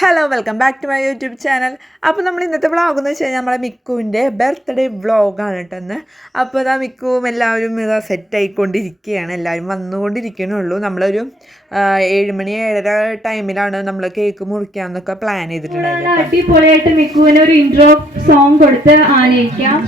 Hello welcome back to my YouTube channel. അപ്പോൾ നമ്മൾ ഇന്നത്തെ വ്ളോഗ് എന്ന് വെച്ച് കഴിഞ്ഞാൽ നമ്മളെ മിക്കുവിൻ്റെ ബർത്ത്ഡേ വ്ളോഗാണ് കേട്ടെന്ന്. അപ്പോൾ ഇതാ മിക്കുവും എല്ലാവരും ഇതാ സെറ്റായിക്കൊണ്ടിരിക്കുകയാണ്, എല്ലാവരും വന്നുകൊണ്ടിരിക്കണുള്ളൂ. നമ്മളൊരു 7 മണി 7:30 ടൈമിലാണ് നമ്മൾ കേക്ക് മുറിക്കാമെന്നൊക്കെ പ്ലാൻ ചെയ്തിട്ടുണ്ടായിരുന്നു. അടിപൊളിയായിട്ട് മിക്കുവിന് ഒരു ഇൻട്രോ സോങ് കൊടുത്ത് ആനയിക്കാം.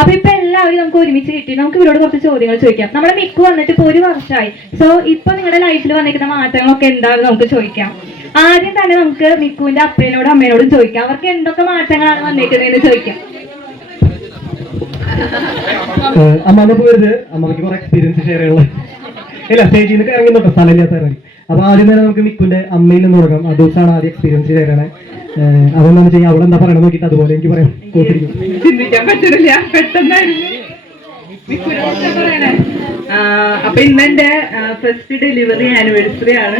അപ്പൊ ഇപ്പൊ എല്ലാവരും നമുക്ക് ഒരുമിച്ച് കിട്ടി. നമുക്ക് ഇവരോട് കുറച്ച് ചോദ്യങ്ങൾ ചോദിക്കാം. നമ്മുടെ മിക്കു വന്നിട്ട് ഇപ്പൊ 1 വർഷമായി. സോ ഇപ്പൊ നിങ്ങളുടെ ലൈഫിൽ വന്നിരിക്കുന്ന മാറ്റങ്ങളൊക്കെ എന്താണെന്ന് നമുക്ക് ചോദിക്കാം. ആദ്യം തന്നെ നമുക്ക് മിക്കുവിന്റെ അപ്പനോടും അമ്മയോടും ചോദിക്കാം, അവർക്ക് എന്തൊക്കെ മാറ്റങ്ങളാണ് വന്നിരിക്കുന്നതെന്ന് ചോദിക്കാം. അമ്മ പോയത് അമ്മക്ക് കുറെ എക്സ്പീരിയൻസ് ഷെയർ ചെയ്യാനുള്ള ഇല്ല സ്റ്റേജിൽ നിന്ന് ഇറങ്ങുന്നുണ്ടോ സ്ഥലമില്ലാത്തവരാണ്. അപ്പൊ ആദ്യം തന്നെ നമുക്ക് മിക്കുവിന്റെ അമ്മയിൽ നിന്ന് തുടങ്ങാം. ആ ദിവസമാണ് ആദ്യം എക്സ്പീരിയൻസ് ഷെയർ ചെയ്യണേ. അതെന്താണെന്ന് വെച്ചാൽ അവളെന്താ പറയണം നോക്കിയിട്ട് അതുപോലെ എനിക്ക് പറയാം. ചിന്തിക്കാൻ പറ്റില്ല, പെട്ടെന്നായിരുന്നു. അപ്പൊ ഇന്നെന്റെ ഫസ്റ്റ് ഡെലിവറി ആനിവേഴ്സറി ആണ്.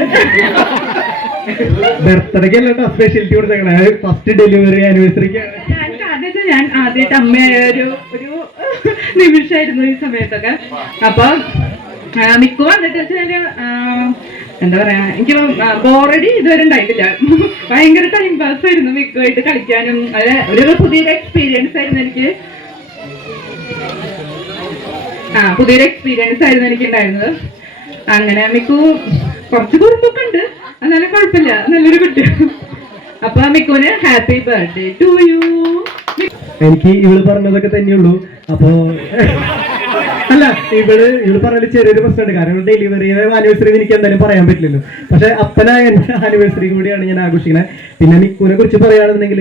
ബർത്ത്ഡേക്ക് അല്ല സ്പെഷ്യാലിറ്റി കൊടുത്തേക്കണേ, ഫസ്റ്റ് ഡെലിവറി ആനിവേഴ്സറിക്കാണ്. ഞാൻ ആദ്യമായിട്ട് അമ്മയായ ഒരു നിമിഷമായിരുന്നു ഈ സമയത്തൊക്കെ. അപ്പൊ മിക്കു വന്നിട്ട് വെച്ചാല് എന്താ പറയാ, എനിക്ക് ബോറടി ഇതുവരെ ഉണ്ടായിട്ടില്ല. ഭയങ്കര ടൈം പാസ് ആയിരുന്നു മിക്കുമായിട്ട് കളിക്കാനും. അത് ഒരു പുതിയൊരു എക്സ്പീരിയൻസ് ആയിരുന്നു എനിക്ക്. പുതിയൊരു എക്സ്പീരിയൻസ് ആയിരുന്നു എനിക്ക് ഉണ്ടായിരുന്നത്. അങ്ങനെ മിക്കു കുറച്ച് കുറുമ്പൊക്കെ ഉണ്ട്, എന്നാലും കുഴപ്പമില്ല, നല്ലൊരു കുട്ടി. അപ്പൊ മിക്കുവിന് ഹാപ്പി ബർത്ത്ഡേ ടു യു. എനിക്ക് ഇവള് പറഞ്ഞതൊക്കെ തന്നെയുള്ളൂ. അപ്പൊ അല്ല ഇവള് പറഞ്ഞ ചെറിയൊരു പ്രശ്നമുണ്ട്. കാരണം ഡെലിവറി ആനിവേഴ്സറി എനിക്ക് എന്തായാലും പറയാൻ പറ്റില്ലല്ലോ. പക്ഷെ അപ്പനായ എന്റെ ആനിവേഴ്സറി കൂടിയാണ് ഞാൻ ആഘോഷിക്കുന്നത്. പിന്നെ മിക്കുവിനെ കുറിച്ച് പറയുകയാണെന്നുണ്ടെങ്കിൽ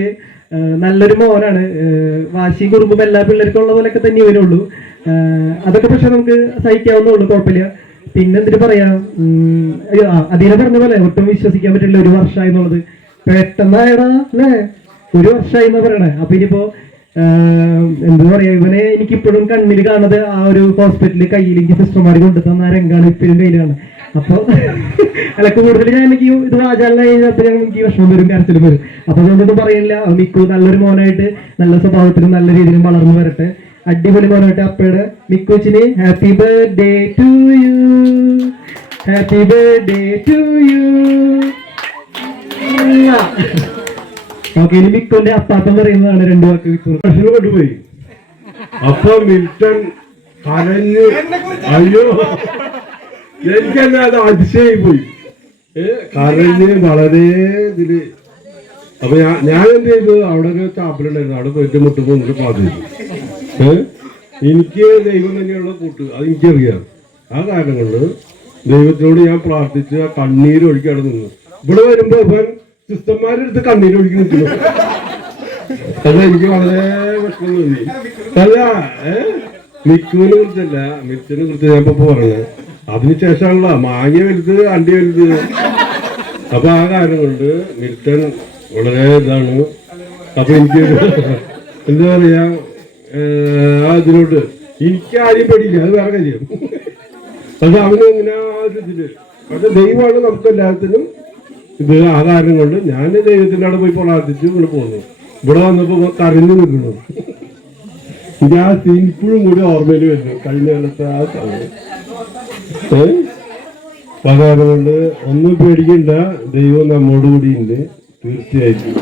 നല്ലൊരു മോനാണ്. വാശിയും കുറുമ്പും എല്ലാ പിള്ളേർക്കും ഉള്ള പോലെയൊക്കെ തന്നെ ഇവനുള്ളൂ. അതൊക്കെ പക്ഷെ നമുക്ക് സഹിക്കാവുന്നുള്ളൂ, കുഴപ്പമില്ല. പിന്നെ എന്തിനു പറയാ, അതിനെ പറഞ്ഞ പോലെ ഒട്ടും വിശ്വസിക്കാൻ പറ്റില്ല 1 വർഷമായി എന്നുള്ളത്. പെട്ടെന്നായടാ അല്ലേ, 1 വർഷമായി എന്നാ പറയണേ. അപ്പൊ ഇനിയിപ്പോ എന്താ പറയാ, ഇവനെ എനിക്കിപ്പോഴും കണ്ണിൽ കാണുന്നത് ആ ഒരു ഹോസ്പിറ്റലിൽ കയ്യിലേക്ക് സിസ്റ്റർമാർ കൊണ്ടു തന്ന രംഗാണ് ഇപ്പോഴും കയ്യിൽ കാണുന്നത്. അപ്പൊ അല്ല കൂടുതൽ ഞാൻ എനിക്ക് ഇത് വാചാലന കഴിഞ്ഞപ്പോൾ എനിക്ക് വിഷമം വരും, കരച്ചിലും വരും. അപ്പൊ അതുകൊണ്ടൊന്നും പറയില്ല. മിക്കു നല്ലൊരു മോനായിട്ട് നല്ല സ്വഭാവത്തിലും നല്ല രീതിയിലും വളർന്നു വരട്ടെ. അടിപൊളി മോനായിട്ട് അപ്പയുടെ മിക്കുച്ചിന് happy birthday to you, happy birthday to you. Okay, ഇനി മിക്കുവിന്റെ അപ്പാപ്പൻ പറയുന്നതാണ് 2 വാക്ക്. മിക്കു കൊണ്ടുപോയി. അപ്പൊ മിൽട്ടൺ കരഞ്ഞു. അയ്യോ, എനിക്കെന്നെ അത് അതിശയായി പോയി. കരഞ്ഞ് വളരെ ഇതില്. അപ്പൊ ഞാൻ എന്ത് ചെയ്തു, അവിടെ ഒരു ചാപ്പലുണ്ടായിരുന്നു, അവിടെ പോയിട്ട് മുട്ടുമ്പോ എന്നിട്ട് പാതിച്ചു. എനിക്ക് ദൈവം തന്നെയുള്ള കൂട്ട്, അത് എനിക്കറിയാം. ആ കാരണം കൊണ്ട് ദൈവത്തിനോട് ഞാൻ പ്രാർത്ഥിച്ച് ആ കണ്ണീരൊഴുക്കി അവിടെ നിന്നു. ഇവിടെ വരുമ്പോ ഇവൻ സിസ്റ്റർമാരെടുത്ത് കണ്ണീരൊഴുക്കി നിൽക്കുന്നു. അത് എനിക്ക് വളരെ വിഷമം തോന്നി. അല്ല മിക്കുവിനെ കുറിച്ചല്ല, മിൽറ്റിനെ കുറിച്ച് ഞാൻ ഇപ്പൊ പറഞ്ഞത്. അതിനുശേഷമാണല്ലോ മാങ്ങിയ വലുത് അണ്ടി വലുത്. അപ്പൊ ആ കാരണം കൊണ്ട് മിൽട്ടൺ വളരെ ഇതാണ്. അപ്പൊ എനിക്ക് എന്താ പറയാ, അതിനോട്ട് എനിക്ക് ആരെയും പേടിയില്ല, അത് വേറെ കാര്യം. അത് അവന് ഇങ്ങനെ ആ ഇതില് പക്ഷെ ദൈവമാണ് നമുക്ക് എല്ലാത്തിനും ഇത്. ആ കാരണം കൊണ്ട് ഞാൻ ദൈവത്തിന്റെ അവിടെ പോയി പ്രാർത്ഥിച്ച് ഇവിടെ പോകുന്നു. ഇവിടെ വന്നപ്പോ കരഞ്ഞു നിൽക്കുന്നു. എനിക്ക് ആ സീൻ ഇപ്പോഴും കൂടി ഓർമ്മയിൽ വരുന്നു, കഴിഞ്ഞ കാലത്തെ ആ സമയം. കാരണം കൊണ്ട് ഒന്നും പേടിക്കണ്ട, ദൈവം നമ്മോട് കൂടി ഉണ്ട് തീർച്ചയായിട്ടും.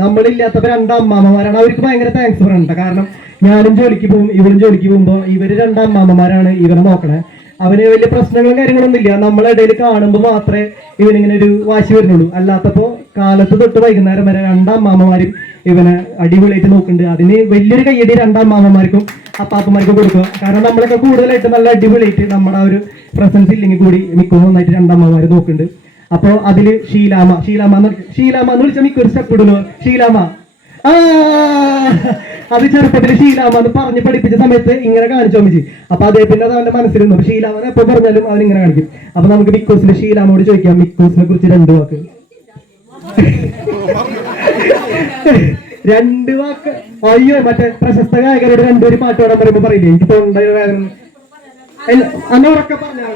നമ്മളില്ലാത്തപ്പോ 2 അമ്മാമ്മമാരാണ്. അവർക്ക് ഭയങ്കര താങ്ക്സ് പറയണ്ട. കാരണം ഞാനും ജോലിക്ക് പോകും, ഇവരും ജോലിക്ക് പോകുമ്പോ ഇവര് 2 അമ്മാമ്മമാരാണ് ഇവരെ നോക്കണേ. അവന് വലിയ പ്രശ്നങ്ങളും കാര്യങ്ങളൊന്നും ഇല്ല. നമ്മളെ ഇടയിൽ കാണുമ്പോൾ മാത്രമേ ഇവനിങ്ങനെ ഒരു വാശി വരുന്നുള്ളൂ. അല്ലാത്തപ്പോ കാലത്ത് തൊട്ട് വൈകുന്നേരം വരെ 2 അമ്മാമ്മമാരും ഇവനെ അടിപൊളിയായിട്ട് നോക്കുന്നുണ്ട്. അതിന് വലിയൊരു കയ്യടി 2 അമ്മാമ്മമാർക്കും അപ്പാപ്പന്മാർക്കും കൊടുക്കുക. കാരണം നമ്മളൊക്കെ കൂടുതലായിട്ട് നല്ല അടിപൊളിയായിട്ട് നമ്മുടെ ആ ഒരു പ്രസൻസ് ഇല്ലെങ്കിൽ കൂടി മിക്കവും നന്നായിട്ട് 2 അമ്മമാർ നോക്കുന്നുണ്ട്. അപ്പൊ അതില് ഷീലാമ എന്ന് വിളിച്ചാൽ മിക്കൊരു സ്റ്റെപ്പ് ഇടുന്നു. ഷീലാമ അത് ചെറുപ്പത്തിൽ ഷീലാമെന്ന് പറഞ്ഞ് പഠിപ്പിച്ച സമയത്ത് ഇങ്ങനെ കാണിച്ചു അമ്മച്ചി. അപ്പൊ അദ്ദേഹത്തിന്റെ അത് അവന്റെ മനസ്സിലിരുന്നു. അപ്പൊ ഷീലാമൻ എപ്പോ പറഞ്ഞാലും അവൻ ഇങ്ങനെ കാണിക്കും. അപ്പൊ നമുക്ക് മിക്കൂസിന്റെ ഷീലാമോട് ചോദിക്കാം മിക്കൂസിനെ കുറിച്ച് 2 വാക്ക്. 2 വാക്ക്. അയ്യോ, മറ്റേ പ്രശസ്ത ഗായകരോട് 2 പാട്ട് പാടാൻ പറയുമ്പോ പറയില്ലേ, എനിക്ക് തൊണ്ട വേദന. അന്നോടൊക്കെ പറഞ്ഞാൽ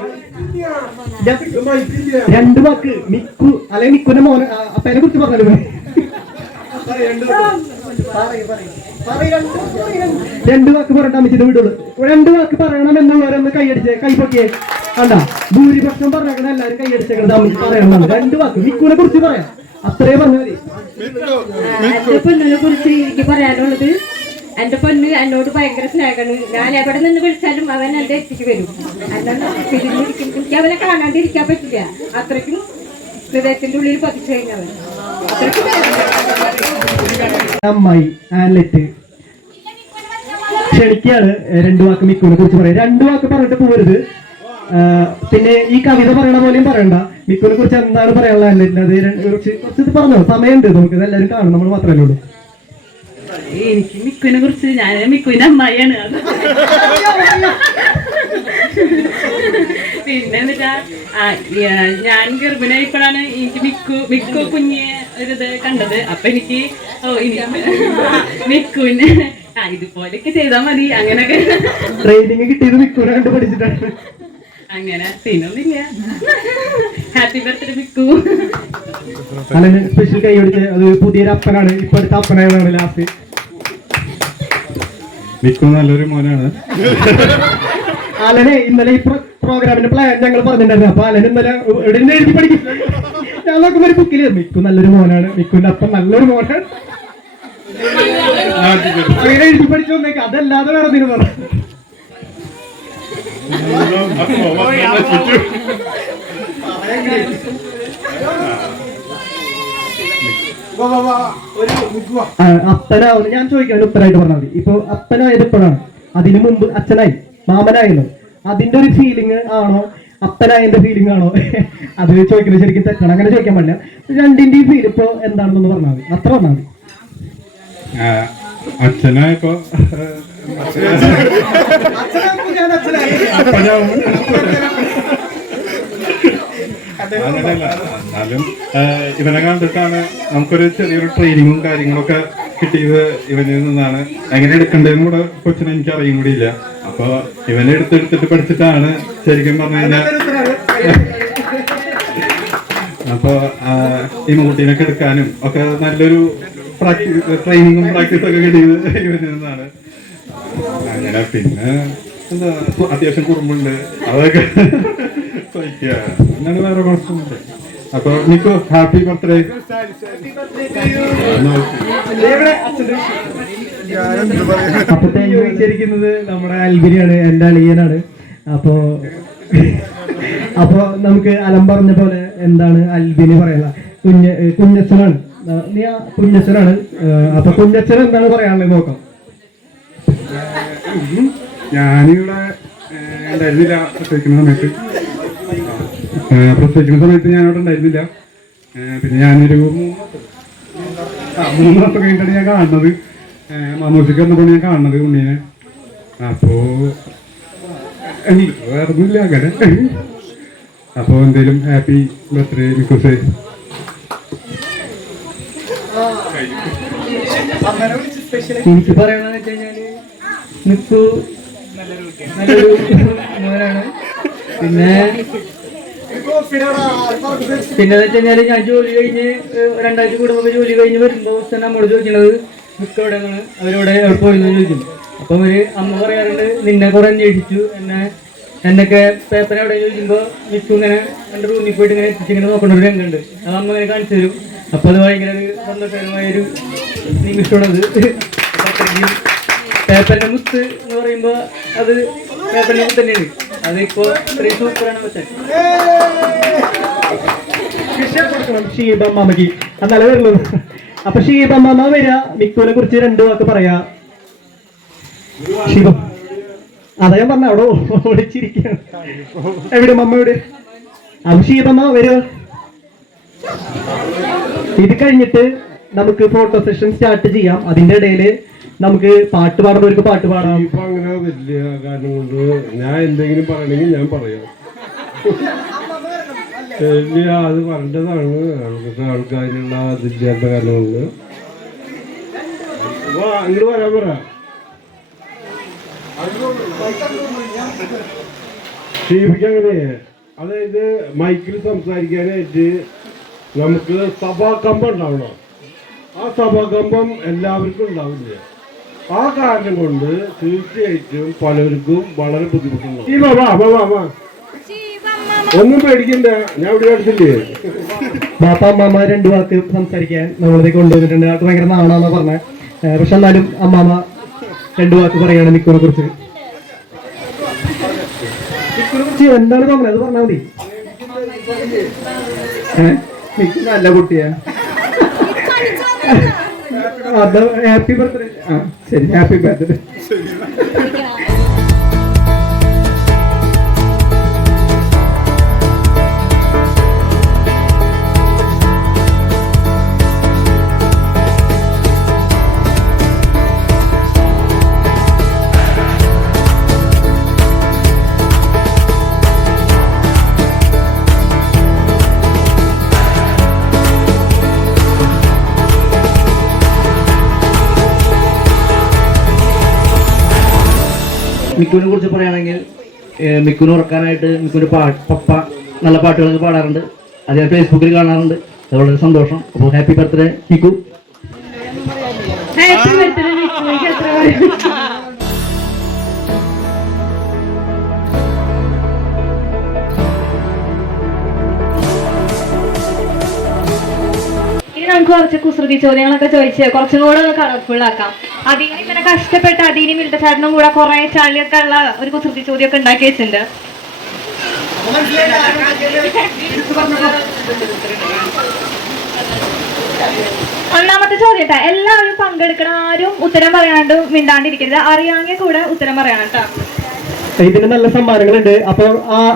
2 വാക്ക് മിക്കു അല്ലെങ്കിൽ മിക്കുന്റെ മോനെ അപ്പനെ കുറിച്ച് പറഞ്ഞാലും 2 വാക്ക് പറയണ്ട അമ്മച്ചിട്ട് വിടുള്ളൂ. 2 വാക്ക് പറയണം എന്നുള്ളവരൊന്ന് കൈയടിച്ചേ, കൈപ്പൊക്കിയേ. കണ്ടാ ഭൂരിപക്ഷം പറഞ്ഞേക്കണ എല്ലാവരും കൈയടിച്ചേക്കണത് അമ്മച്ചി പറയണം. 2 വാക്ക് മിക്കുവിനെ കുറിച്ച് പറയാം, അത്രേ പറഞ്ഞാൽ മതി. എന്റെ പൊന്നിനെ കുറിച്ച് എനിക്ക് പറയാനുള്ളത്, എന്റെ പൊന്ന് എന്നോട് ഭയങ്കര സ്നേഹമാണ്. ഞാൻ എവിടെ നിന്ന് വിളിച്ചാലും അവൻ എന്റെ അടുത്തേക്ക് വരും. എനിക്ക് അവനെ കാണാണ്ടിരിക്കാൻ പറ്റില്ല, അത്രയ്ക്കും ഹൃദയത്തിന്റെ ഉള്ളിൽ പതിച്ചു കഴിഞ്ഞവൻ. അമ്മായി ആൻലെറ്റ് ക്ഷണിക്കാണ് 2 വാക്ക് മിക്കുവിനെ കുറിച്ച് പറയാം. 2 വാക്ക് പറഞ്ഞിട്ട് പോരുത്. പിന്നെ ഈ കവിത പറയണ പോലെയും പറയണ്ട. മിക്കുവിനെ കുറിച്ച് എന്താണ് പറയാനുള്ള ആൻലെറ്റിന് അത് കുറച്ച് പറഞ്ഞോ, സമയമുണ്ട്, നമുക്ക് എല്ലാവരും കാണും, നമ്മൾ മാത്രമല്ലേ ഉള്ളൂ. എനിക്ക് മിക്കുവിനെ കുറിച്ച്, ഞാൻ മിക്കുവിന്റെ അമ്മായിയാണ്. പിന്നെ എന്നിട്ടാ ഞാൻ ഗർഭിണിയായപ്പോഴാണ് എനിക്ക് മിക്കു കുഞ്ഞെ ഒരിത് കണ്ടത്. അപ്പൊ എനിക്ക് മിക്കുവിന് ഇതുപോലെയൊക്കെ ചെയ്താൽ മതി, അങ്ങനൊക്കെ ട്രെയിനിങ് കിട്ടിയത് മിക്കുവിനെ കണ്ട് പഠിച്ചിട്ടാണ്. അങ്ങനെ പിന്നൊന്നില്ല. ഹാപ്പി ബർത്ത്ഡേ മിക്കു. അലന് സ്പെഷ്യൽ കൈ പിടിച്ച്, അത് പുതിയൊരു അപ്പനാണ്, ഇപ്പൊ അടുത്ത അപ്പനായതാണ് ലാസ്റ്റ്. മിക്കു നല്ലൊരു മോനാണ്. അലനെ ഇന്നലെ ഈ പ്രോഗ്രാമിന്റെ പ്ലാൻ ഞങ്ങൾ പറഞ്ഞിട്ടുണ്ടായിരുന്നു. അപ്പൊ അലൻ ഇന്നലെ എവിടെ നിന്ന് എഴുതി പഠിക്കും, ഞാൻ നോക്കുമ്പോ ഒരു ബുക്കില് മിക്കു നല്ലൊരു മോനാണ്, മിക്കുവിന്റെ അപ്പം നല്ലൊരു മോനാണ്, അങ്ങനെ എഴുതി പഠിച്ചു വന്നേക്ക്. അതല്ലാതെ വേറെ എന്തെങ്കിലും പറഞ്ഞു. അപ്പനാവുന്നു ഞാൻ ചോദിക്കാൻ ഉത്തരമായിട്ട് പറഞ്ഞാൽ മതി. ഇപ്പൊ അപ്പനായത് എപ്പോഴാണ്? അതിനു മുമ്പ് അച്ഛനായി, മാമനായിരുന്നു. അതിന്റെ ഒരു ഫീലിംഗ് ആണോ അപ്പനായതിന്റെ ഫീലിംഗ് ആണോ? അത് ചോദിക്കുന്നത് ശരിക്കും തെറ്റാണ്, അങ്ങനെ ചോദിക്കാൻ പാടില്ല. 2ന്റെയും ഫീൽ ഇപ്പൊ എന്താണെന്നൊന്ന് പറഞ്ഞാൽ മതി, അത്ര പറഞ്ഞാൽ മതി. അച്ഛനായപ്പോ അങ്ങനെയല്ല, എന്നാലും ഇവനെ കണ്ടിട്ടാണ് നമുക്കൊരു ചെറിയൊരു ട്രെയിനിങ്ങും കാര്യങ്ങളൊക്കെ കിട്ടിയത്. ഇവനിൽ നിന്നാണ് എങ്ങനെ എടുക്കേണ്ടതെന്ന് കൂടെ കൊച്ചിനെ എനിക്ക് അറിയും കൂടി ഇല്ല. അപ്പൊ ഇവനെ എടുത്തിട്ട് പഠിച്ചിട്ടാണ് ശരിക്കും പറഞ്ഞു കഴിഞ്ഞാൽ. അപ്പൊ ഈ കുട്ടീനൊക്കെ എടുക്കാനും ഒക്കെ നല്ലൊരു ട്രെയിനിങ്ങും പ്രാക്ടീസും ഒക്കെ കിട്ടിയത് ഇവനിൽ നിന്നാണ്. അങ്ങനെ പിന്നെ എന്താ അത്യാവശ്യം കുറുമ്പുണ്ട്, അതൊക്കെ സഹിക്കുക, അങ്ങനെ വേറെ കുഴപ്പമൊന്നുമില്ല. അപ്പൊ നിക്കു ഹാപ്പി ബർത്ത്ഡേ. അപ്പൊ ചോദിച്ചിരിക്കുന്നത് നമ്മുടെ അൽബിനിയാണ്, എന്റെ അളിയനാണ്. അപ്പൊ നമുക്ക് അലം പറഞ്ഞ പോലെ എന്താണ് അൽബിനി പറയാനുള്ള കുഞ്ഞച്ഛനാണ്, നീ കുഞ്ഞച്ഛനാണ്. അപ്പൊ കുഞ്ഞച്ഛൻ എന്താണ് പറയാനുള്ളത് നോക്കാം. ഞാനിവിടെ ഉണ്ടായിരുന്നില്ല പ്രസവിക്കുന്ന സമയത്ത് ഞാനിവിടെ ഉണ്ടായിരുന്നില്ല. പിന്നെ ഞാനൊരു 3 മാസം കഴിഞ്ഞിട്ടാണ് ഞാൻ കാണുന്നത്. മാമൂസിക്ക് വന്നപ്പോൾ ഞാൻ കാണുന്നത് ഉണ്ണീനെ. അപ്പോ വേറെ ഒന്നുമില്ല അങ്ങനെ. അപ്പൊ എന്തേലും ഹാപ്പി ബർത്ത്ഡേ മിക്കൂസേ. എനിക്ക് പറയണെന്ന് വെച്ച് കഴിഞ്ഞാല് മിക്കു നല്ലൊരു മോനാണ്. പിന്നെ വെച്ച് കഴിഞ്ഞാല് ഞാൻ ജോലി കഴിഞ്ഞ് 2 ആഴ്ച കൂടുമ്പോ ജോലി കഴിഞ്ഞ് വരുമ്പോ നമ്മോട് ചോദിക്കണത് മിക്ക എവിടെ നിന്നാണ്, അവരോടെ എവിടെ പോയെന്ന് ചോദിക്കും. അപ്പൊ അമ്മ പറയാറുണ്ട് നിന്നെ കുറെ അന്വേഷിച്ചു, എന്നൊക്കെ പേപ്പർ എവിടെ ചോദിക്കുമ്പോ മിക്കു ഇങ്ങനെ എന്റെ റൂമിൽ പോയിട്ട് ഇങ്ങനെ എത്തിച്ചിങ്ങനെ നോക്കുന്ന ഒരു രംഗമുണ്ട്. അത് അമ്മ ഇങ്ങനെ കാണിച്ചു തരും. അപ്പൊ അത് ഭയങ്കര ഒരു സന്തോഷകരമായൊരു നിമിഷമാണത്. പേപ്പറിന്റെ മുത്ത് എന്ന് പറയുമ്പോ അത് പേപ്പറിന്റെ മുത്ത് തന്നെയാണ്. അതിപ്പോ ഇത്രയും സൂപ്പറാണ് വെച്ചാൽ ഷീബമ്മക്ക് എന്നാലേ വരുള്ളൂ. അപ്പൊ ഷീബമ്മ വരിക, മിക്കുവിനെ കുറിച്ച് 2 വാക്ക് പറയാ. ഷീബം അതാ ഞാൻ പറഞ്ഞ അവിടെ ഓടിച്ചിരിക്കുകയാണ്. എവിടെ മമ്മ എവിടെ? അപ്പൊ ഷീബമ്മ വരുക. ഇത് കഴിഞ്ഞിട്ട് നമുക്ക് ഫോട്ടോ സെഷൻ സ്റ്റാർട്ട് ചെയ്യാം. അതിന്റെ ഇടയിൽ നമുക്ക് പാട്ട് പാടുന്നവർക്ക് പാട്ട് പാടാം. ഇപ്പൊ അങ്ങനെ വലിയ കാരണം കൊണ്ട് ഞാൻ എന്തെങ്കിലും പറയണമെങ്കിൽ ഞാൻ പറയാം. ശരിയ, അത് പറഞ്ഞതാണ് ആൾക്കാരിലുള്ള അതില്ലാത്ത കാരണം കൊണ്ട്. അങ്ങോട്ട് വരാൻ പറ. ഷീഫിക്കങ്ങനെ, അതായത് മൈക്കിൽ സംസാരിക്കാനായിട്ട് നമുക്ക് സഭാകമ്പം ഉണ്ടാവണം. ആ സഭാകമ്പം എല്ലാവർക്കും ഉണ്ടാവില്ല. ആ കാരണം കൊണ്ട് തീർച്ചയായിട്ടും പലർക്കും വളരെ ബുദ്ധിമുട്ടുണ്ടാവും. ഈ വാ ഒന്നും പേടിക്കണ്ട, ഞാൻ ഇവിടെ അടുത്തില്ലേ. ബാപ്പ അമ്മാമ്മ 2 വാക്ക് സംസാരിക്കാൻ നമ്മളിത് കൊണ്ടുവന്നിട്ടുണ്ട്. ആൾക്ക് ഭയങ്കര നാണാന്നാ പറഞ്ഞത്. പക്ഷെ എന്നാലും അമ്മാമ്മ 2 വാക്ക് പറയാണ് മിക്കുവിനെ കുറിച്ച്. എന്താണ് തോന്നുന്നത് അത് പറഞ്ഞാൽ മതി. മിക്കു നല്ല കുട്ടിയാ. Happy birthday. ആ ശരി, ഹാപ്പി ബർത്ത്ഡേ. മിക്കുവിനെ കുറിച്ച് പറയുകയാണെങ്കിൽ മിക്കുവിനെ ഉറക്കാനായിട്ട് മിക്കുവിൻ്റെ പപ്പ നല്ല പാട്ടുകളൊക്കെ പാടാറുണ്ട്. അത് ഞാൻ ഫേസ്ബുക്കിൽ കാണാറുണ്ട്. അത് വളരെ സന്തോഷം. അപ്പോൾ happy birthday Miku. Happy birthday Miku. എത്ര നമുക്ക് കുറച്ച് കുസൃതി ചോദ്യങ്ങളൊക്കെ ചോദിച്ച് കുറച്ചും കൂടെ ഒന്ന് കളർഫുൾ ആക്കാം. അതിന് ഇങ്ങനെ കഷ്ടപ്പെട്ട് അതിനും മിൽട്ട ചേട്ടനും കൂടെ കുറെ ചളിയൊക്കെ ഉള്ള ഒരു കുസൃതി ചോദ്യമൊക്കെ ഉണ്ടാക്കി വെച്ചിട്ടുണ്ട്. ഒന്നാമത്തെ ചോദ്യട്ടാ, എല്ലാവരും പങ്കെടുക്കണം, ആരും ഉത്തരം പറയാണ്ട് മിണ്ടാണ്ടിരിക്കരുത്. അറിയാമെങ്കിൽ കൂടെ ഉത്തരം പറയണം കേട്ടോ. ഇതിന് നല്ല സമ്മാനങ്ങളുണ്ട്. അപ്പോൾ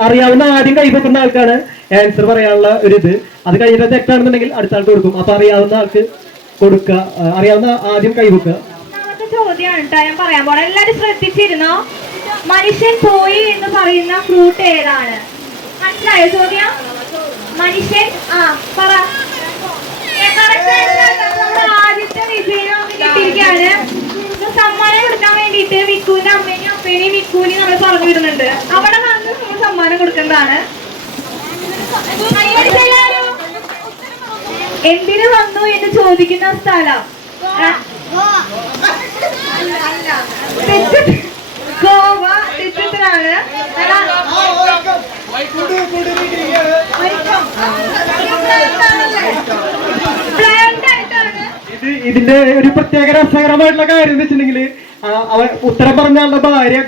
അറിയാവുന്ന ആദ്യം കൈവെക്കുന്ന ആൾക്കാണ് ആൻസർ പറയാനുള്ള ഒരു ഇത്. അത് കഴിഞ്ഞിട്ട് തെറ്റാണെന്നുണ്ടെങ്കിൽ അടുത്ത ആൾക്ക് കൊടുക്കും. അപ്പൊ അറിയാവുന്ന ആൾക്ക് കൊടുക്കുക. അറിയാവുന്ന ആദ്യം കൈവെക്കുക. ഒന്നാമത്തെ ചോദ്യമാണ് കേട്ടോ ഞാൻ പറയാൻ പോണെ. എല്ലാരും ശ്രദ്ധിച്ചിരുന്നോ? മനുഷ്യൻ പോയി എന്ന് പറയുന്ന ഫ്രൂട്ട് ഏതാണ്? മനസ്സിലായോ ചോദ്യം? മനുഷ്യൻ പറ. ആദ്യത്തെ വിജയം കിട്ടിയിരിക്കാണ്. സമ്മാനം കൊടുക്കാൻ വേണ്ടിയിട്ട് മിക്കുവിന്റെ അമ്മേനെയും അപ്പേനെയും മിക്കുവിനെയും നമ്മൾ പറഞ്ഞു വിടുന്നുണ്ട്. അവിടെ വന്ന് നമ്മൾ സമ്മാനം കൊടുക്കേണ്ടതാണ്. എന്തിനു വന്നു എന്ന് ചോദിക്കുന്ന സ്ഥലം ഗോവ. തെറ്റത്തിലാണ്. ഇതിന്റെ ഒരു പ്രത്യേക രസകരമായിട്ടുള്ള കാര്യം എന്ന് വെച്ചിട്ടുണ്ടെങ്കിൽ ഉത്തരം പറഞ്ഞ ആളുടെ ഭാര്യ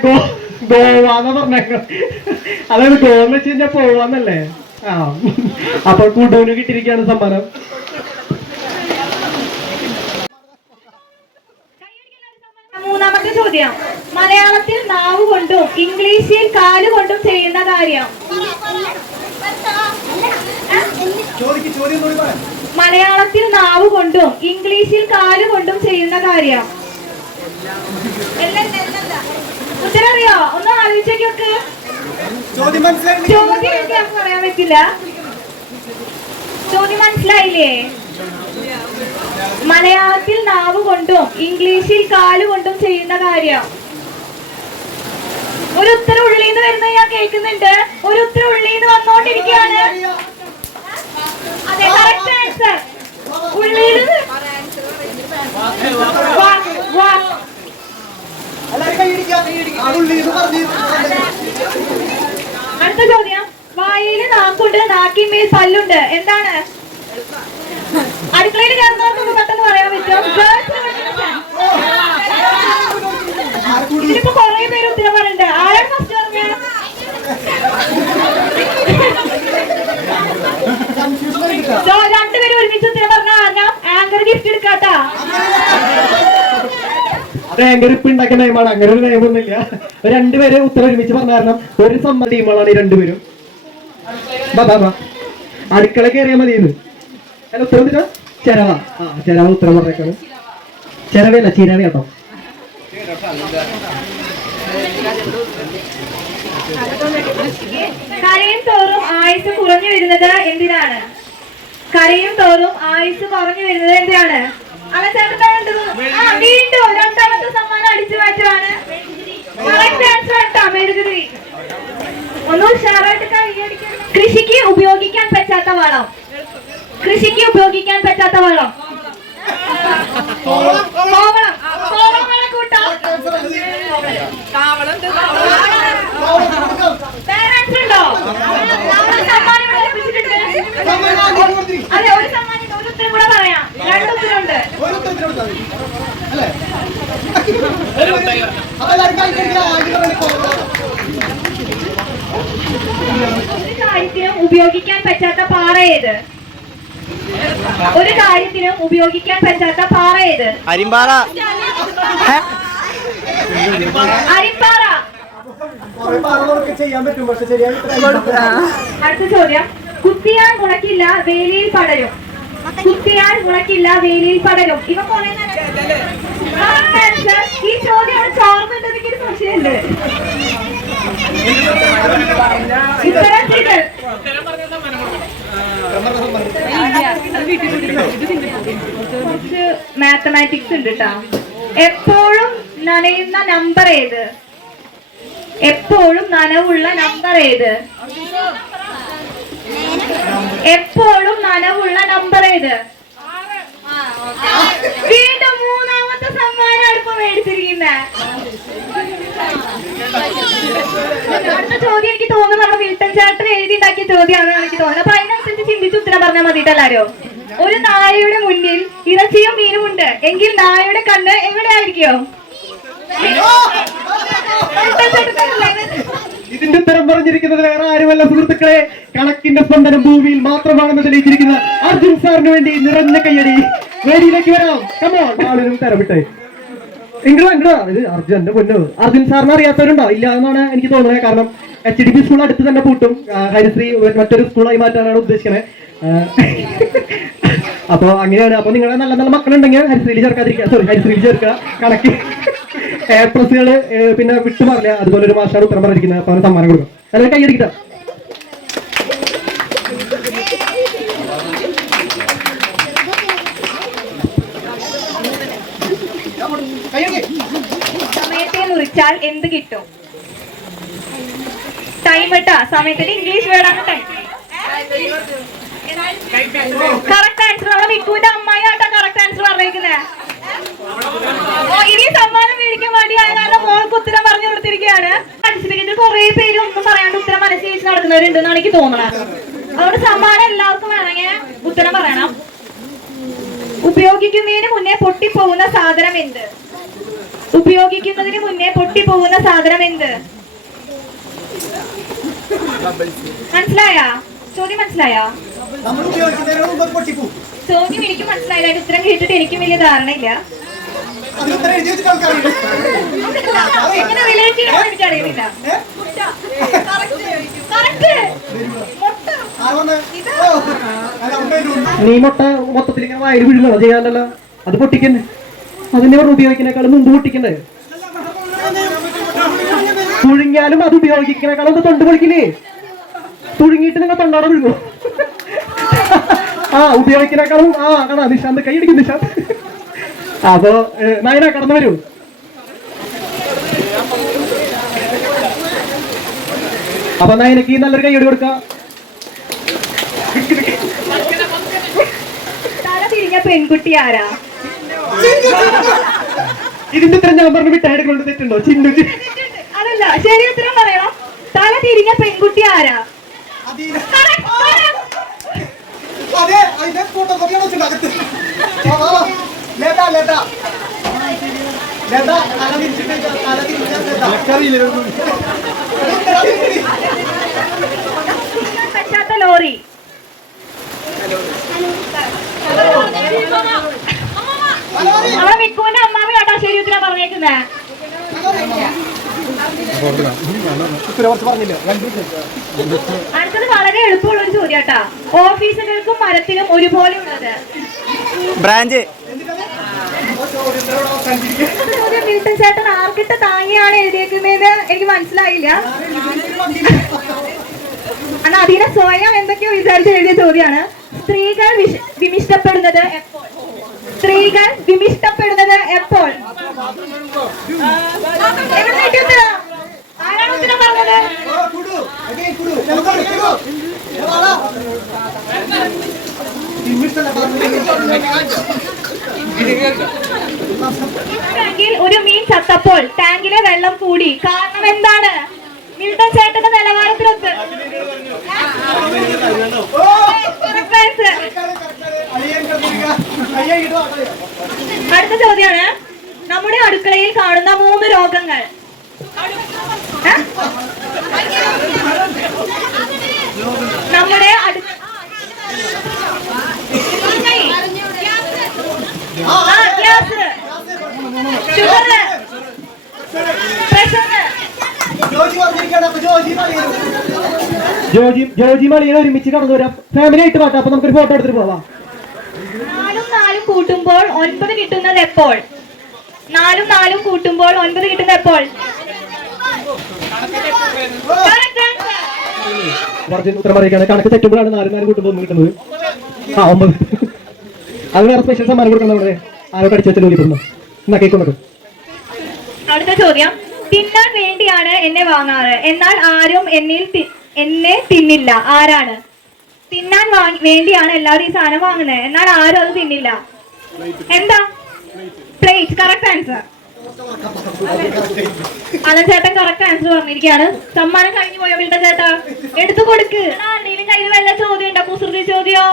ഗോവാന്ന് പറഞ്ഞേക്കണം. അതായത് ഗോവെന്ന് വെച്ച് കഴിഞ്ഞാൽ പോവാന്നല്ലേ. അപ്പൊ കുടുവിന് കിട്ടിയിരിക്കുകയാണ് സമ്മാനം. മൂന്നാമത്തെ ചോദ്യം, മലയാളത്തിൽ നാവ് കൊണ്ടും ഇംഗ്ലീഷിൽ കാലുകൊണ്ടും ചെയ്യുന്ന കാര്യം. മലയാളത്തിൽ നാവ് കൊണ്ടും ഇംഗ്ലീഷിൽ കാലുകൊണ്ടും ചെയ്യുന്ന കാര്യം. ഉത്തരം അറിയോ? ഒന്ന് ആലോചിച്ചൊക്കെ. ചോദ്യം എനിക്ക് പറയാൻ പറ്റില്ല. ചോദ്യം മനസ്സിലായില്ലേ? മലയാളത്തിൽ നാവ് കൊണ്ടും ഇംഗ്ലീഷിൽ കാലുകൊണ്ടും ചെയ്യുന്ന കാര്യം. ഒരു ഉത്തരം ഉള്ളിൽ നിന്ന് വരുന്നത് ഞാൻ കേൾക്കുന്നുണ്ട്. ഒരു ഉത്തരം ഉള്ളിൽ നിന്ന് വന്നോണ്ടിരിക്കുകയാണ്. അതെ, കറക്റ്റ് ആൻസർ. ഉള്ളിൽ അടുത്ത ചോദ്യം, വായയില് നാക്കുണ്ട്, നാക്കിന്മേൽ പല്ലുണ്ട്. എന്താണ്? അടുക്കളയിൽ കയറുന്നവർക്കൊക്കെ പെട്ടെന്ന് പറയാൻ പറ്റും. ഇതിലിപ്പോ കൊറേ പേര് ഉത്തരം പറയുന്നുണ്ട്. ആരാണ് ഫസ്റ്റ് പറഞ്ഞത്? രണ്ടുപേരും ഒരുമിച്ച് ഉത്തരം പറഞ്ഞ ആങ്കർ ഗിഫ്റ്റ് എടുക്കാട്ടാ. അത് ആങ്കർ ഇപ്പൊ ഉണ്ടാക്കിയ നയമാണ്. അങ്ങനെ ഒരു നയമൊന്നുമില്ല. രണ്ടുപേരെ ഉത്തരം ഒരുമിച്ച് പറഞ്ഞ കാരണം ഒരു സമ്മതി ടീമുകളാണ് ഈ രണ്ടുപേരും. അടുക്കള കയറിയാൽ മതിയെന്ന്. അല്ല ഉത്തരം ചെരവ. ചെരവ ഉത്തരം പറഞ്ഞേക്കാണ്. ചെരവയല്ല ചിരവ കേട്ടോ. കരയും തോറും ആയുസ് കുറഞ്ഞു വരുന്നത് എന്തിനാണ്? കരയും തോറും ആയുസ് കുറഞ്ഞു വരുന്നത് എന്തിനാണ്? അല്ല ചേട്ടൻ വീണ്ടും രണ്ടാമത്തെ സമ്മാനം അടിച്ചു മാറ്റാണ്. കറക്റ്റ് ആൻസർ കേട്ടോ മെഴുകുതിരി. ഒന്ന് ഉഷാറായിട്ട് കൈയടിക്കണം. കൃഷിക്ക് ഉപയോഗിക്കാൻ പറ്റാത്ത വളം. കൃഷിക്ക് ഉപയോഗിക്കാൻ പറ്റാത്ത വളം. കോവളം. കോവളം കൂട്ടാ. വേറെ ആൻസർ ഉണ്ടോ? സമ്മാനം ഇവിടെ ലഭിച്ചിട്ടുണ്ട്. അതെ, ഒരു സമ്മാനം ഒരു ഉത്തരം കൂടെ പറയാം. രണ്ട് ഉത്തരമുണ്ട്. ഒരു കാര്യത്തിനും ഉപയോഗിക്കാൻ പറ്റാത്ത പാറ ഏത്? ഒരു കാര്യത്തിനും ഉപയോഗിക്കാൻ പറ്റാത്ത പാറ ഏത്? അരിമ്പാറ. അരിപ്പാറ. അടുത്ത ചോദ്യം. കുത്തിയാൽ മുളക്കില്ല, വേലിയിൽ പടരും. കുത്തിയാൽ മുളക്കില്ല, വേലിയിൽ പടരും. ഇവ കുറെ ഈ ചോദ്യം ചോർന്നുണ്ടെന്ന് എനിക്കൊരു സംശയമുണ്ട്. ഉത്തരം ചെയ്ത് കുറച്ച് മാത്തമാറ്റിക്സ് ഉണ്ട് കേട്ടോ. എപ്പോഴും നനയുന്ന നമ്പർ ഏത്? എപ്പോഴും നനവുള്ള നമ്പർ ഏത്? എപ്പോഴും നനവുള്ള നമ്പർ ഏത്? വീണ്ടും മൂന്നാമത്തെ സമ്മാനം അടുപ്പം മേടിച്ചിരിക്കുന്നേ. അടുത്ത ചോദ്യം എനിക്ക് തോന്നുന്നു നമ്മുടെ വിൽട്ടൻ ചേട്ടൻ എഴുതിണ്ടാക്കിയ ചോദ്യമാണെന്ന് എനിക്ക് തോന്നുന്നത്. അപ്പൊ അതിനനുസരിച്ച് ചിന്തിച്ച് ഉത്തരം പറഞ്ഞാൽ മതിയിട്ടല്ലാരോ. ഒരു നായയുടെ മുന്നിൽ ഇറച്ചിയും മീനും ഉണ്ട് എങ്കിൽ നായയുടെ കണ്ണ് എവിടെയായിരിക്കും? ഇതിന്റെ ഉത്തരം പറഞ്ഞിരിക്കുന്നത് വേറെ ആരുമല്ല സുഹൃത്തുക്കളെ, കണക്കിന്റെ സ്പന്ദനം ഭൂമിയിൽ മാത്രമാണെന്ന് തെളിയിച്ചിരിക്കുന്ന അർജുൻ സാറിന് വേണ്ടി നിറഞ്ഞ കയ്യടി. വേദിയിലേക്ക് വരാം. കമോൺ, ആളുകളും തരവിട്ടെ. ഇത് അർജുന്റെ പൊന്നു. അർജുൻ സാറിന് അറിയാത്തവരുണ്ടോ? ഇല്ല എന്നാണ് എനിക്ക് തോന്നുന്നത്. കാരണം HDP സ്കൂൾ അടുത്ത് തന്നെ പൂട്ടും. ഹരിശ്രീ മറ്റൊരു സ്കൂളായി മാറ്റാനാണ് ഉദ്ദേശിക്കുന്നത്. അപ്പൊ അങ്ങനെയാണ്. അപ്പൊ നിങ്ങളുടെ നല്ല നല്ല മക്കളുണ്ടെങ്കിൽ ഹരിശ്രീയിൽ ചേർക്കാതിരിക്കുക. സോറി, ഹരിശ്രീയിൽ ചേർക്കുക. കണക്ക് A+കള് പിന്നെ വിട്ടു പറഞ്ഞ അതുപോലെ ഒരു മാഷാണ് ഉത്തരം പറഞ്ഞിരിക്കുന്നത്. അപ്പൊ അവന് സമ്മാനം കൊടുക്കും. അല്ലെങ്കിൽ കൈയടിക്കട്ടെ. സമയത്തെ മുറിച്ചാൽ എന്ത് കിട്ടും? ടൈം ഇട്ടാ സമയത്തിന്റെ ഇംഗ്ലീഷ് വേർഡാണ് ടൈം. കറക്റ്റ് ആൻസർ നമ്മുടെ മിക്കുവിന്റെ അമ്മായി ആട്ടാ കറക്റ്റ് ആൻസർ പറഞ്ഞിരിക്കുന്നത്. ഇനി സമ്മാനം മേടിക്കാൻ വേണ്ടി കാരണം മോൾക്ക് ഉത്തരം പറഞ്ഞു കൊടുത്തിരിക്കുകയാണ്. പാർട്ടിസിപ്പേറ്റ് കുറെ പേര് ഒന്നും പറയാണ്ട് ഉത്തരം മനസ്സിൽ വെച്ച് നടക്കുന്നവരുണ്ടെന്നാണ് എനിക്ക് തോന്നുന്നത്. അതുകൊണ്ട് സമ്മാനം എല്ലാവർക്കും വേണമെങ്കിൽ ഉത്തരം പറയണം. ഉപയോഗിക്കുന്നതിന് മുന്നേ പൊട്ടിപ്പോകുന്ന സാധനം എന്ത്? ഉപയോഗിക്കുന്നതിന് മുന്നേ പൊട്ടിപ്പോകുന്ന സാധനം എന്ത്? മനസ്സിലായാ? ചോദ്യം മനസ്സിലായാ? ചോദ്യം എനിക്ക് മനസ്സിലായില്ല. അതിന്റെ ഉത്തരം കേട്ടിട്ട് എനിക്കും വലിയ ധാരണയില്ല. എങ്ങനെ റിലേറ്റ് ചെയ്യണമെന്ന് എനിക്കറിയുന്നില്ല. നീ മുട്ട മൊത്തത്തിൽ ഇങ്ങനെ വായിൽ വീഴുന്നോ ചെയ്യാനല്ലോ? അത് പൊട്ടിക്കണ്ടേ? അതിനെ ഉപയോഗിക്കുന്നേക്കാളും മുമ്പ് പൊട്ടിക്കണ്ടേ? പുഴുങ്ങിയാലും അത് ഉപയോഗിക്കുന്നേക്കാളും ഒന്ന് തൊണ്ട് പൊളിക്കില്ലേ? പുഴുങ്ങിയിട്ട് നിങ്ങൾ തൊണ്ടോടെ വിഴുങ്ങോ? ഉപയോഗിക്കുന്നേക്കാളും കാണാ. നിശാന്ത് കൈയടിക്കും. നിശാന്ത് അപ്പൊ നയന കടന്നു വരൂ. അപ്പൊ നയനക്ക് നല്ലൊരു കൈയടി കൊടുക്കാം. തല തിരിഞ്ഞ പെൺകുട്ടി ആരാ? ഇതിന്റെ ഉത്തരം ഞാൻ പറഞ്ഞു മിഠായി കൊണ്ട് തെറ്റുണ്ടോ? ചിന്നു. അതല്ല, ശരി ഉത്തരം പറയണം. തല തിരിഞ്ഞ പെൺകുട്ടി ആരാ? പറ്റാത്ത ലോറി. നമ്മളെ മിക്കുവിന്റെ അമ്മാവി കേട്ടോ ശരി ഉത്തരം പറഞ്ഞേക്കുന്നേ. അടുത്തത് വളരെ എളുപ്പമുള്ള ഒരു ചോദ്യം കേട്ടാ. ഓഫീസുകൾക്കും മരത്തിനും ഒരുപോലെ ഉള്ളത് ബ്രാഞ്ച്. ചോദ്യം മിൽട്ടൺ ചേട്ടൻ ആർക്കിട്ട് താങ്ങിയാണ് എഴുതിയേക്കുന്നതെന്ന് എനിക്ക് മനസ്സിലായില്ല. അന്ന് അതിനെ സ്വയം എന്തൊക്കെയോ വിചാരിച്ച് എഴുതിയ ചോദ്യമാണ്. സ്ത്രീകൾ വിമിഷ്ടപ്പെടുന്നത് എപ്പോൾ? സ്ത്രീകൾ വിമിഷ്ടപ്പെടുന്നത് എപ്പോൾ? ആരാണ് ഉത്തരം പറഞ്ഞത്? ടാങ്കിൽ ഒരു മീൻ ചത്തപ്പോൾ ടാങ്കിലെ വെള്ളം കൂടി. കാരണം എന്താണ്? മിൽട്ടൺ ചേട്ടന്റെ നിലവാരത്തിലൊത്ത്. അടുത്ത ചോദ്യമാണ്. നമ്മുടെ അടുക്കളയിൽ കാണുന്ന 3 രോഗങ്ങൾ. നമ്മുടെ ഗ്യാസ്, ഷുഗർ, പ്രഷർ. ജോജി മളിയെ ഒരുമിച്ച് കടന്നു വരാം, ഫാമിലി ആയിട്ട് പാട്ടാ. അപ്പൊ നമുക്കൊരു ഫോട്ടോ എടുത്തിട്ട് പോവാം. 4ഉം 4ഉം കൂട്ടുമ്പോൾ 9 കിട്ടുന്നത് എപ്പോൾ? 4ഉം 4ഉം കൂട്ടുമ്പോൾ 9 കിട്ടുന്നത് എപ്പോൾ? ഉത്തരം അറിയിക്കാണ്. കണക്ക് തെറ്റുമ്പോഴാണ് 4 4 കൂട്ടുമ്പോൾ 1 കിട്ടുന്നത്. 9. അത് വേറെ സ്പെഷ്യൽ സമ്മാനം കൊടുക്കണം. നമ്മുടെ ആരോ കടിച്ചു വെച്ചാൽ കൂടിക്കുന്നു. എന്നാ കേൾക്കുന്നത്. അടുത്ത ചോദ്യം. തിന്നാൻ വേണ്ടിയാണ് എന്നെ വാങ്ങാറ്, എന്നാൽ ആരും എന്നെ തിന്നില്ല. ആരാണ്? തിന്നാൻ വേണ്ടിയാണ് എല്ലാവരും ഈ സാധനം വാങ്ങുന്നത്, എന്നാൽ ആരും അത് തിന്നില്ല. എന്താ? പ്ലേറ്റ്. Correct answer. അലൻ ചേട്ടൻ കറക്റ്റ് ആൻസർ പറഞ്ഞിരിക്കുകയാണ്. സമ്മാനം കഴിഞ്ഞു പോയോ മിൽട്ടൺ ചേട്ടാ? എടുത്തു കൊടുക്ക്. ആരുടെയും കയ്യിൽ വല്ല ചോദ്യം ഉണ്ടോ? കുസൃതി ചോദ്യോ?